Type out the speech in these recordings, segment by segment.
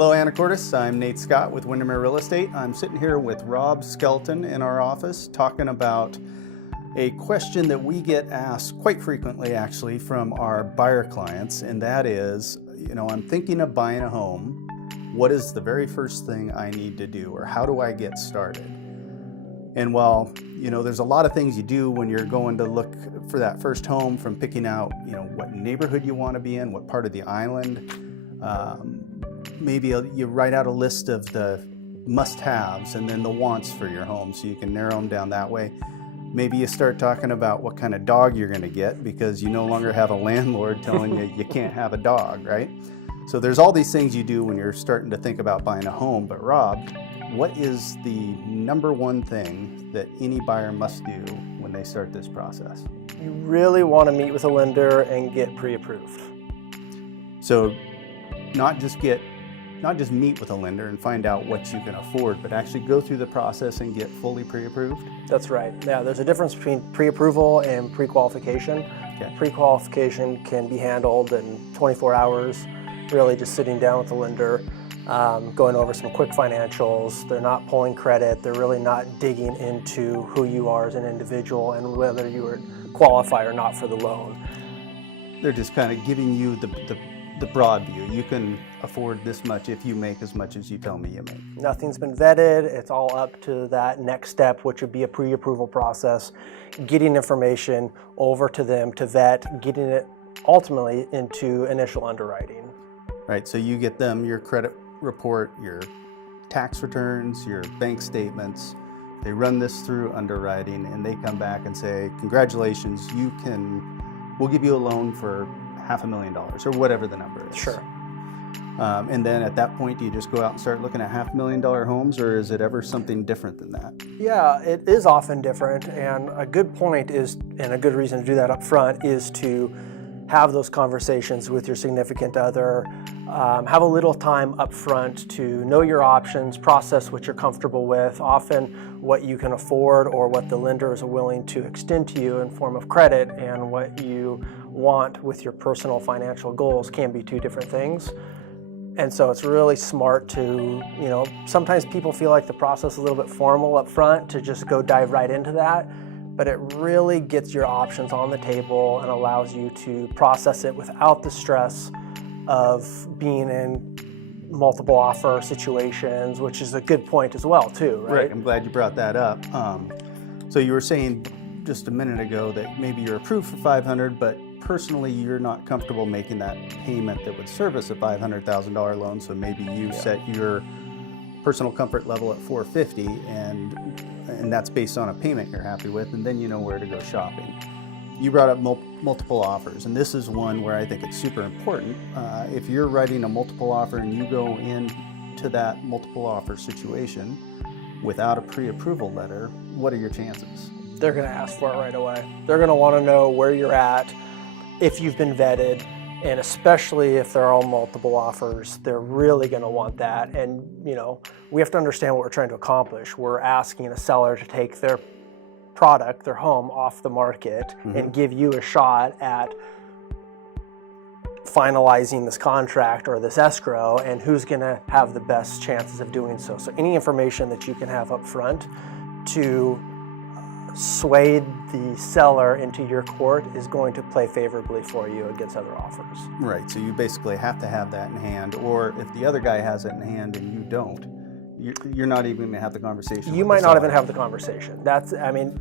Hello Anacortes, I'm Nate Scott with Windermere Real Estate. I'm sitting here with Rob Skelton in our office talking about a question that we get asked quite frequently actually from our buyer clients, and that is, I'm thinking of buying a home. What is the very first thing I need to do, or how do I get started? And while, there's a lot of things you do when you're going to look for that first home, from picking out, what neighborhood you want to be in, what part of the island. Maybe you write out a list of the must-haves and then the wants for your home so you can narrow them down that way. Maybe you start talking about what kind of dog you're going to get because you no longer have a landlord telling you you can't have a dog, right? So there's all these things you do when you're starting to think about buying a home. But Rob, what is the number one thing that any buyer must do when they start this process? You really want to meet with a lender and get pre-approved. So not just meet with a lender and find out what you can afford, but actually go through the process and get fully pre-approved? That's right. Yeah, there's a difference between pre-approval and pre-qualification. Okay. Pre-qualification can be handled in 24 hours, really just sitting down with the lender, going over some quick financials. They're not pulling credit. They're really not digging into who you are as an individual and whether you would qualify or not for the loan. They're just kind of giving you the broad view. You can afford this much if you make as much as you tell me you make. Nothing's been vetted. It's all up to that next step, which would be a pre-approval process, getting information over to them to vet, getting it ultimately into initial underwriting. Right, so you get them your credit report, your tax returns, your bank statements. They run this through underwriting and they come back and say, congratulations, we'll give you a loan for $500,000 or whatever the number is. Sure. And then at that point, do you just go out and start looking at $500,000 homes, or is it ever something different than that? Yeah, it is often different, and a good point is, and a good reason to do that up front, is to have those conversations with your significant other. Have a little time up front to know your options, process what you're comfortable with, often what you can afford or what the lender is willing to extend to you in form of credit, and what you want with your personal financial goals can be two different things. And so it's really smart to, sometimes people feel like the process is a little bit formal up front to just go dive right into that, but it really gets your options on the table and allows you to process it without the stress of being in multiple offer situations, which is a good point as well too, right? Right, I'm glad you brought that up. So you were saying just a minute ago that maybe you're approved for $500,000, but personally you're not comfortable making that payment that would service a $500,000 loan, so maybe you set your personal comfort level at $450,000 and that's based on a payment you're happy with, and then you know where to go shopping. You brought up multiple offers, and this is one where I think it's super important. If you're writing a multiple offer and you go into that multiple offer situation without a pre-approval letter, what are your chances? They're going to ask for it right away. They're going to want to know where you're at, if you've been vetted, and especially if there are multiple offers, they're really going to want that. And, we have to understand what we're trying to accomplish. We're asking a seller to take their product, their home, off the market and give you a shot at finalizing this contract or this escrow, and who's going to have the best chances of doing so. So any information that you can have up front to sway the seller into your court is going to play favorably for you against other offers. Right, so you basically have to have that in hand, or if the other guy has it in hand and you don't, you're not even going to have the conversation. You might not even have the conversation.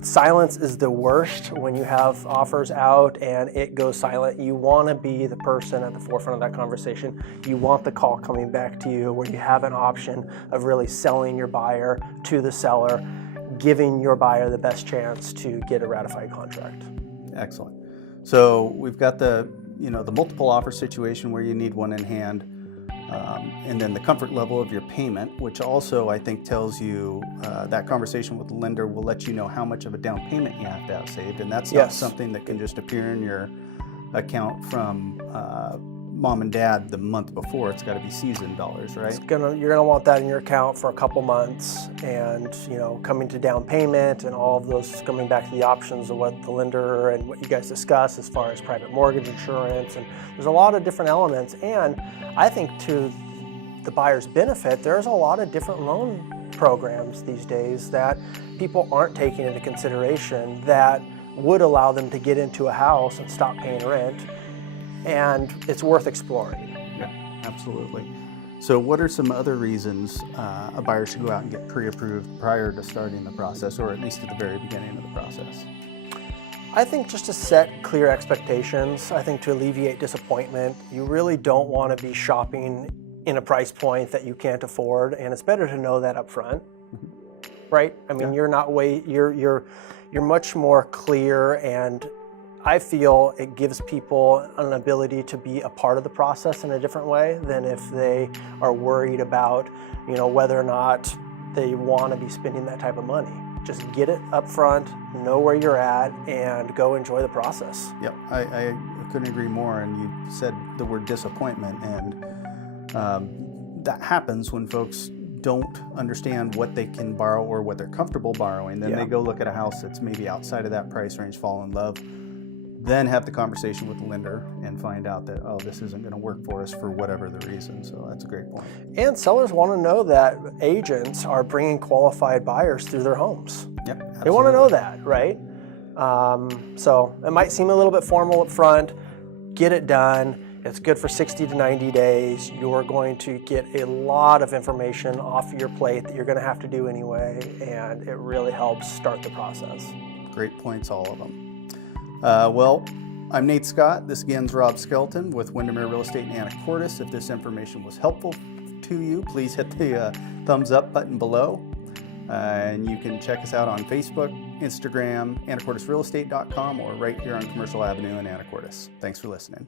Silence is the worst when you have offers out and it goes silent. You want to be the person at the forefront of that conversation. You want the call coming back to you where you have an option of really selling your buyer to the seller, giving your buyer the best chance to get a ratified contract. Excellent. So we've got the multiple offer situation where you need one in hand, and then the comfort level of your payment, which also I think tells you that conversation with the lender will let you know how much of a down payment you have to have saved, and that's not something that can just appear in your account from mom and dad the month before. It's got to be seasoned dollars, right? You're gonna want that in your account for a couple months, and coming to down payment and all of those, coming back to the options of what the lender and what you guys discuss as far as private mortgage insurance, and there's a lot of different elements. And I think to the buyer's benefit, there's a lot of different loan programs these days that people aren't taking into consideration that would allow them to get into a house and stop paying rent, and it's worth exploring. Yeah, absolutely. So what are some other reasons a buyer should go out and get pre-approved prior to starting the process, or at least at the very beginning of the process? I think just to set clear expectations, I think to alleviate disappointment, you really don't want to be shopping in a price point that you can't afford, and it's better to know that up front, right? I mean, you're much more clear, and I feel it gives people an ability to be a part of the process in a different way than if they are worried about, whether or not they want to be spending that type of money. Just get it up front, know where you're at, and go enjoy the process. Yep, I couldn't agree more. And you said the word disappointment, and that happens when folks don't understand what they can borrow or what they're comfortable borrowing. Then they go look at a house that's maybe outside of that price range, fall in love, then have the conversation with the lender and find out that, oh, this isn't going to work for us for whatever the reason. So that's a great point. And sellers want to know that agents are bringing qualified buyers through their homes. Yep, absolutely. They want to know that, right? So it might seem a little bit formal up front. Get it done. It's good for 60 to 90 days. You're going to get a lot of information off your plate that you're going to have to do anyway, and it really helps start the process. Great points, all of them. Well, I'm Nate Scott. This again's Rob Skelton with Windermere Real Estate in Anacortes. If this information was helpful to you, please hit the thumbs up button below. And you can check us out on Facebook, Instagram, anacortesrealestate.com, or right here on Commercial Avenue in Anacortes. Thanks for listening.